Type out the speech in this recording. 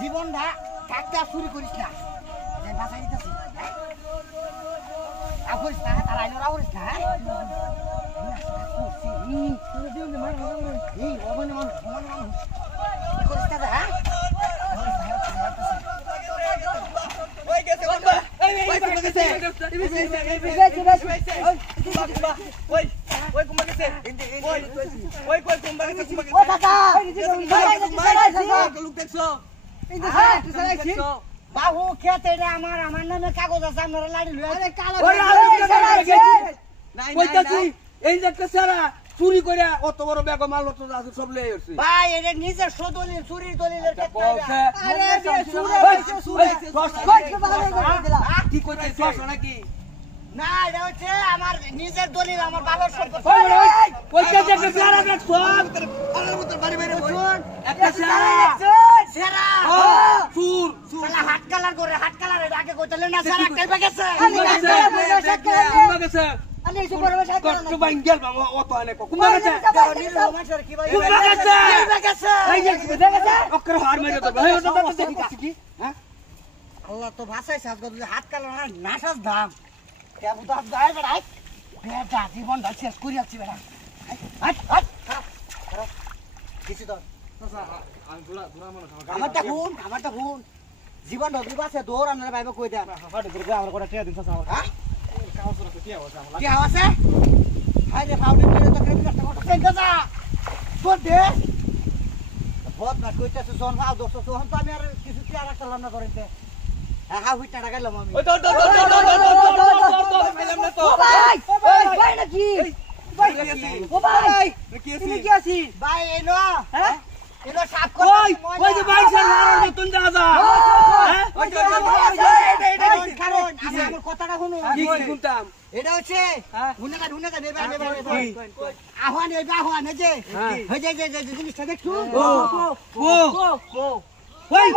জীবনটা কাকটা চুরি করিস না বাঁচাই দিতেছি করিস না তার আইন করিস না বাবু খেতে আমার আমার নামে কাগজ আছে আপনারা লাড়ি চুরি করে অত বড় ব্যাগ মাল আছে সব লেগে গেছে ভাই এটা নিজের সদলিল চুরির দলিলের কি করতে নাকি না এটা হচ্ছে আমার নিজের দলিল আমার বাবার সম্পত্তি হাট কালার করে হাট কালার আগে কইতে না গেছে আল্লাহ তো ভাষায় হাত কালার নাসাস দাম জীবন শেষ করে যাচ্ছি বেড়া কিছু তো আমারটা খুন জীবন ঢুকি আছে দৌড় আনার ভাইবে কই দেন আমার করে টিয়া দিন কি আছে হাই রে ফাউডে করে তো ক্রেডিট কার্ড করতে গজা তোর দে বহুত না কইতাছ জন ফাউ 200 তো আমি আর কিছু টিয়া রাখলাম না করিতে হ্যাঁ হুইটা টাকাইলাম আমি ওই তো ভাই নাকি ভাই কি আছি ভাই এনো হ্যাঁ এনো সাফ কর ওই যে ভাই স্যার মারার মতন যা হ্যাঁ ওই কারণ আমি আমার কথাটা শুনো কি শুনতাম এটা হচ্ছে হুনেকা আহ্বান এই আহ্বান এই যে এই যে জিনিসটা দেখছো ওই